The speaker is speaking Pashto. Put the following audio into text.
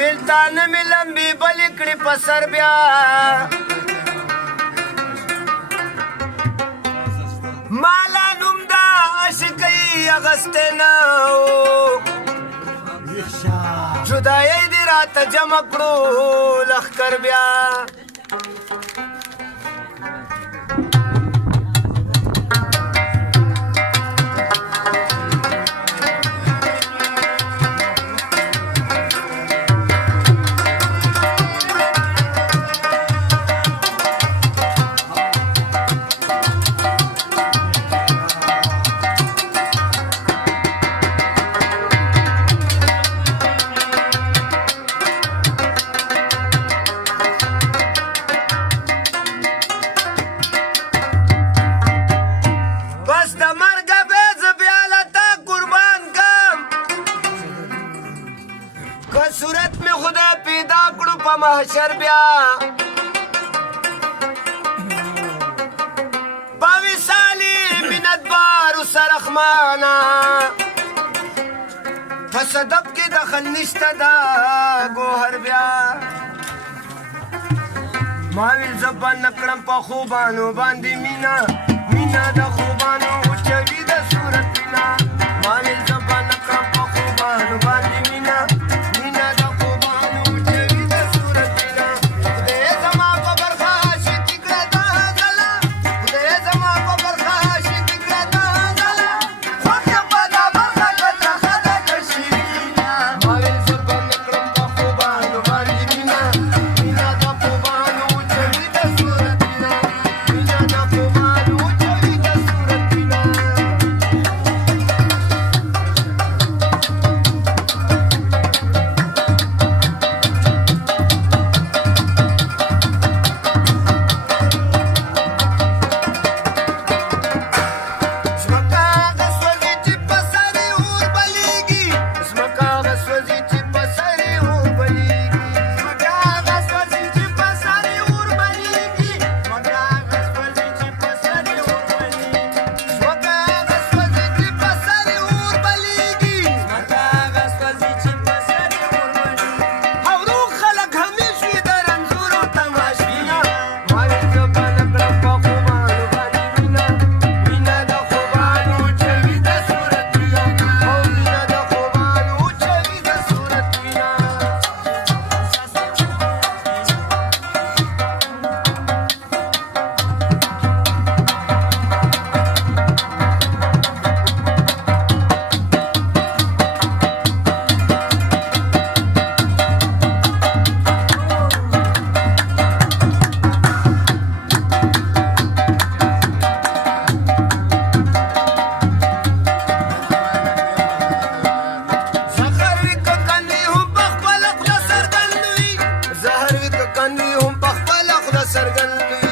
بیلتانه مې لمبې بلې کړې په سر بیا مالا نوم دا عاشقۍ اغستی نه و جدایۍ دې راته جمع کړو لښکر بیا صورت میں خدا پیدا کړو په محشر بیا باوی سالی منت بارو سرخمانا فصدب کی دخل نشتا دا گوهر بیا ماویل زبان نکڑم پا خوبانو باندی مینا مینا دا خوبانو چوی دا صورت بینا ماویل زبان نکڑم پا خوبانو باندی مینا سرګن وي